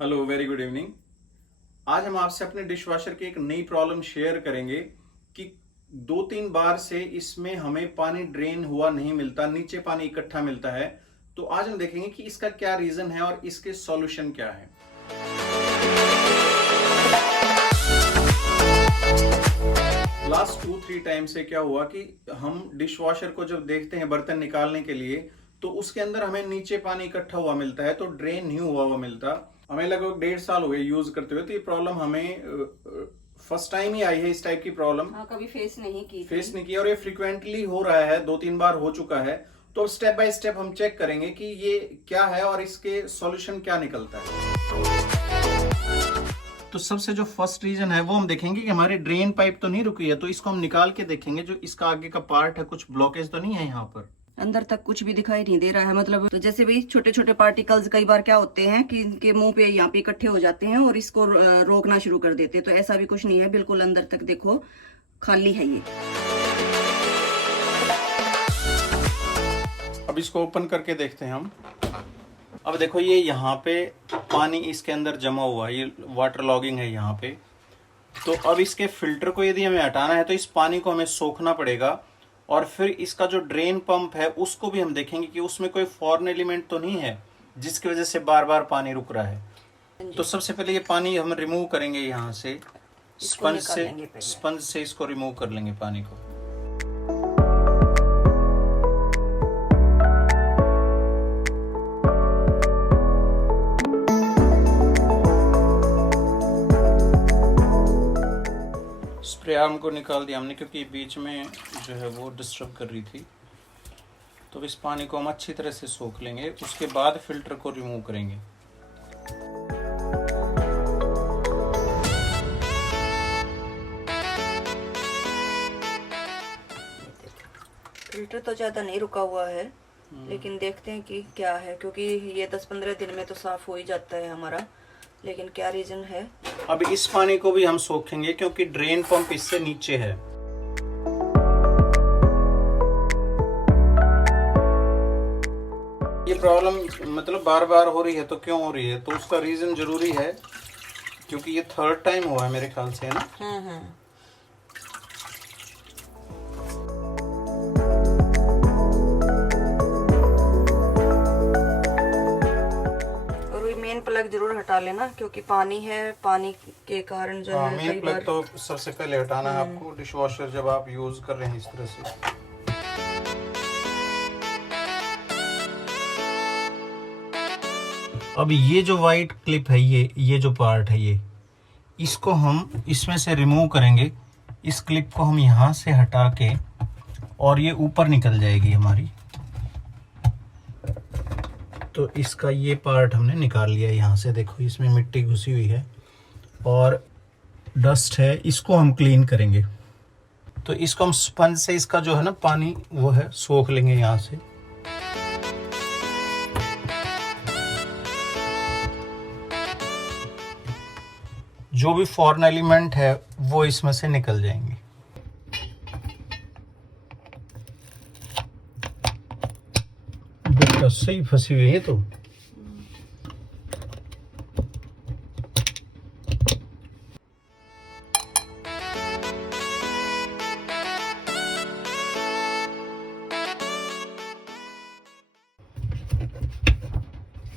Hello, very good evening. आज हम आपसे अपने डिशवॉशर की एक नई प्रॉब्लम शेयर करेंगे कि 2-3 बार से इसमें हमें पानी ड्रेन हुआ नहीं मिलता, नीचे पानी इकट्ठा मिलता है। तो आज हम देखेंगे कि इसका क्या रीजन है और इसके सॉल्यूशन क्या है। लास्ट 2-3 टाइम से क्या हुआ कि हम डिशवॉशर को जब देखते हैं बर्तन निकालने के लिए, तो उसके अंदर हमें नीचे पानी इकट्ठा हुआ मिलता है, तो ड्रेन नहीं हुआ मिलता। हमें लगभग 1.5 साल हो गए यूज करते हुए, तो ये प्रॉब्लम हमें फर्स्ट टाइम ही आई है। इस टाइप की प्रॉब्लम हाँ, कभी फेस नहीं की और ये फ्रिक्वेंटली हो रहा है, 2-3 बार हो चुका है। तो स्टेप बाय स्टेप हम चेक करेंगे कि ये क्या है और इसके सॉल्यूशन क्या निकलता है। तो सबसे जो फर्स्ट रीजन है वो हम देखेंगे कि हमारी ड्रेन पाइप तो नहीं रुकी है, तो इसको हम निकाल के देखेंगे। जो इसका आगे का पार्ट है, कुछ ब्लॉकेज तो नहीं है यहाँ पर, अंदर तक कुछ भी दिखाई नहीं दे रहा है। मतलब तो जैसे भी छोटे छोटे पार्टिकल्स कई बार क्या होते हैं कि इनके मुंह पे यहाँ पे इकट्ठे हो जाते हैं और इसको रोकना शुरू कर देते हैं। तो ऐसा भी कुछ नहीं है, बिल्कुल अंदर तक देखो खाली है ये। अब इसको ओपन करके देखते हैं हम। अब देखो, ये यहाँ पे पानी इसके अंदर जमा हुआ है, ये वाटर लॉगिंग है यहाँ पे। तो अब इसके फिल्टर को यदि हमें हटाना है तो इस पानी को हमें सोखना पड़ेगा, और फिर इसका जो ड्रेन पंप है उसको भी हम देखेंगे कि उसमें कोई फॉरेन एलिमेंट तो नहीं है जिसकी वजह से बार बार पानी रुक रहा है। तो सबसे पहले ये पानी हम रिमूव करेंगे यहाँ से, स्पंज से इसको रिमूव कर लेंगे पानी को। स्प्रे आर्म को निकाल दिया हमने, क्योंकि बीच में जो है वो डिस्टर्ब कर रही थी। तो इस पानी को हम अच्छी तरह से सोख लेंगे, उसके बाद फिल्टर को रिमूव करेंगे। फिल्टर तो ज्यादा नहीं रुका हुआ है, लेकिन देखते हैं कि क्या है, क्योंकि ये 10-15 दिन में तो साफ हो ही जाता है हमारा। लेकिन क्या रीजन है। अब इस पानी को भी हम सोखेंगे क्योंकि ड्रेन पंप इससे नीचे है। ये प्रॉब्लम मतलब बार बार हो रही है, तो क्यों हो रही है, तो उसका रीजन जरूरी है, क्योंकि ये 3rd टाइम हुआ है मेरे ख्याल से, है ना। प्लग जरूर हटा लेना, क्योंकि पानी है, पानी के कारण जो है मेन प्लग तो सबसे पहले हटाना है आपको डिशवॉशर जब आप यूज कर रहे हैं इस तरह से। अब ये जो वाइट क्लिप है, ये जो पार्ट है, ये इसको हम इसमें से रिमूव करेंगे। इस क्लिप को हम यहाँ से हटा के, और ये ऊपर निकल जाएगी हमारी। तो इसका ये पार्ट हमने निकाल लिया यहाँ से। देखो, इसमें मिट्टी घुसी हुई है और डस्ट है, इसको हम क्लीन करेंगे। तो इसको हम स्पंज से, इसका जो है ना पानी वो है, सोख लेंगे यहाँ से। जो भी फॉरेन एलिमेंट है वो इसमें से निकल जाएंगे। सही फंसी हुई है। तो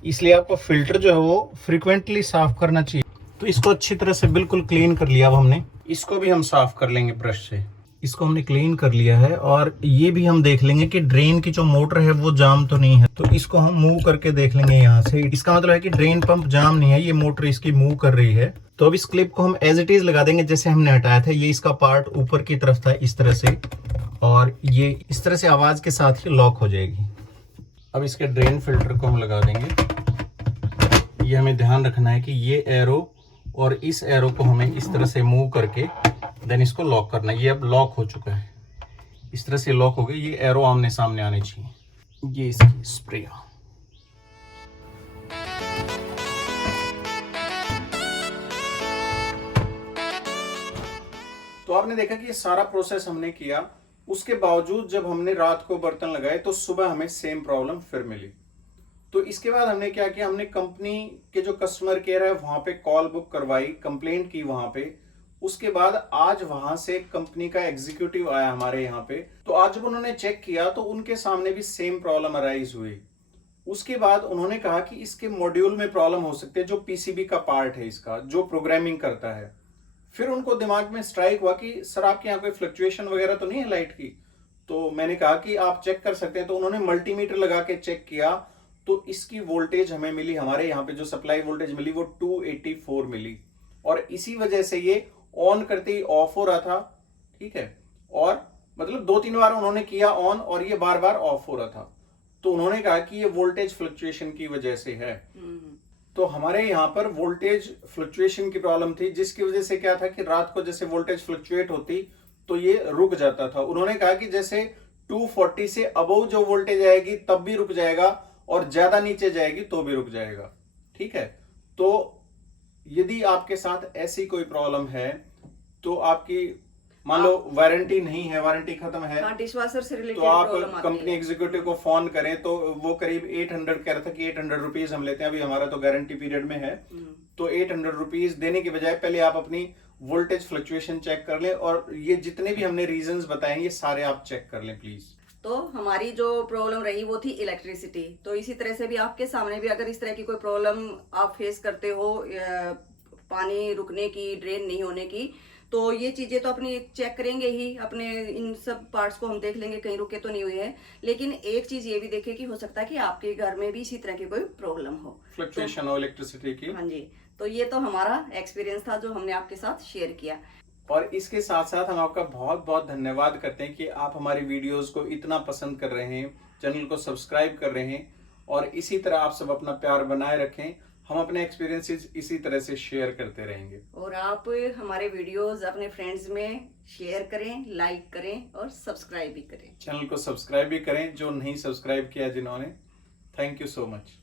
इसलिए आपको फिल्टर जो है वो फ्रीक्वेंटली साफ करना चाहिए। तो इसको अच्छी तरह से बिल्कुल क्लीन कर लिया। अब हमने इसको भी हम साफ कर लेंगे ब्रश से। इसको हमने क्लीन कर लिया है, और ये भी हम देख लेंगे कि ड्रेन की जो मोटर है वो जाम तो नहीं है। तो इसको हम मूव करके देख लेंगे यहाँ से। इसका मतलब है कि ड्रेन पंप जाम नहीं है, ये मोटर इसकी मूव कर रही है। तो अब इस क्लिप को हम एज इट इज लगा देंगे जैसे हमने हटाया था। ये इसका पार्ट ऊपर की तरफ था इस तरह से, और ये इस तरह से आवाज के साथ ही लॉक हो जाएगी। अब इसके ड्रेन फिल्टर को हम लगा देंगे। ये हमें ध्यान रखना है कि ये एरो और इस एरो को हमें इस तरह से मूव करके देन इसको लॉक करना है। ये अब लॉक हो चुका है, इस तरह से लॉक हो गई। ये एरो आमने सामने आने चाहिए। ये इसकी स्प्रे। तो आपने देखा कि ये सारा प्रोसेस हमने किया, उसके बावजूद जब हमने रात को बर्तन लगाए तो सुबह हमें सेम प्रॉब्लम फिर मिली। तो इसके बाद हमने क्या किया, हमने कंपनी के जो कस्टमर केयर है वहां पे कॉल बुक करवाई, कंप्लेंट की वहां पे। उसके बाद आज वहां से कंपनी का एग्जीक्यूटिव आया हमारे यहाँ पे, तो आज जब उन्होंने चेक किया तो उनके सामने भी सेम प्रॉब्लम अराइज हुई। उसके बाद उन्होंने कहा कि इसके मॉड्यूल में प्रॉब्लम हो सकती है, जो पीसीबी का पार्ट है इसका, जो प्रोग्रामिंग करता है। फिर उनको दिमाग में स्ट्राइक हुआ कि सर आपके यहाँ कोई फ्लक्चुएशन वगैरह तो नहीं है लाइट की। तो मैंने कहा कि आप चेक कर सकते हैं। तो उन्होंने मल्टीमीटर लगा के चेक किया, तो इसकी वोल्टेज हमें मिली, हमारे यहाँ पे जो सप्लाई वोल्टेज मिली वो 284 मिली। और इसी वजह से ये ऑन करते ही ऑफ हो रहा था, ठीक है। और मतलब 2-3 बार उन्होंने किया ऑन और ये बार बार ऑफ हो रहा था। तो उन्होंने कहा कि ये वोल्टेज फ्लक्चुएशन की वजह से है। तो हमारे यहाँ पर वोल्टेज फ्लक्चुएशन की प्रॉब्लम थी, जिसकी वजह से क्या था कि रात को जैसे वोल्टेज फ्लक्चुएट होती तो ये रुक जाता था। उन्होंने कहा कि जैसे 240 से अबव जो वोल्टेज आएगी तब भी रुक जाएगा, और ज्यादा नीचे जाएगी तो भी रुक जाएगा, ठीक है। तो यदि आपके साथ ऐसी कोई प्रॉब्लम है तो आपकी मान लो वारंटी नहीं है, वारंटी खत्म है, डिशवाशर से रिलेटेड तो आप प्रॉब्लम आती कंपनी है। एग्जीक्यूटिव को फोन करें। तो वो करीब 800 कह रहा था कि 800 रुपीज हम लेते हैं, अभी हमारा तो गारंटी पीरियड में है। तो 800 रुपीज देने के बजाय पहले आप अपनी वोल्टेज फ्लक्चुएशन चेक कर लें, और ये जितने भी हमने रीजंस बताए ये सारे आप चेक कर लें प्लीज। तो हमारी जो प्रॉब्लम रही वो थी इलेक्ट्रिसिटी। तो इसी तरह से भी आपके सामने भी अगर इस तरह की कोई प्रॉब्लम आप फेस करते हो, पानी रुकने की, ड्रेन नहीं होने की, तो ये चीजें तो अपनी चेक करेंगे ही, अपने इन सब पार्ट्स को हम देख लेंगे कहीं रुके तो नहीं हुए हैं। लेकिन एक चीज ये भी देखें कि हो सकता है कि आपके घर में भी इसी तरह की कोई प्रॉब्लम हो, फ्लक्चुएशन हो इलेक्ट्रिसिटी की। हाँ जी। तो ये तो हमारा एक्सपीरियंस था जो हमने आपके साथ शेयर किया। और इसके साथ साथ हम आपका बहुत बहुत धन्यवाद करते हैं कि आप हमारी वीडियोस को इतना पसंद कर रहे हैं, चैनल को सब्सक्राइब कर रहे हैं, और इसी तरह आप सब अपना प्यार बनाए रखें। हम अपने एक्सपीरियंसेस इसी तरह से शेयर करते रहेंगे। और आप हमारे वीडियोस अपने फ्रेंड्स में शेयर करें, लाइक करें और सब्सक्राइब भी करें। चैनल को सब्सक्राइब भी करें जो नहीं सब्सक्राइब किया जिन्होंने। Thank you so much.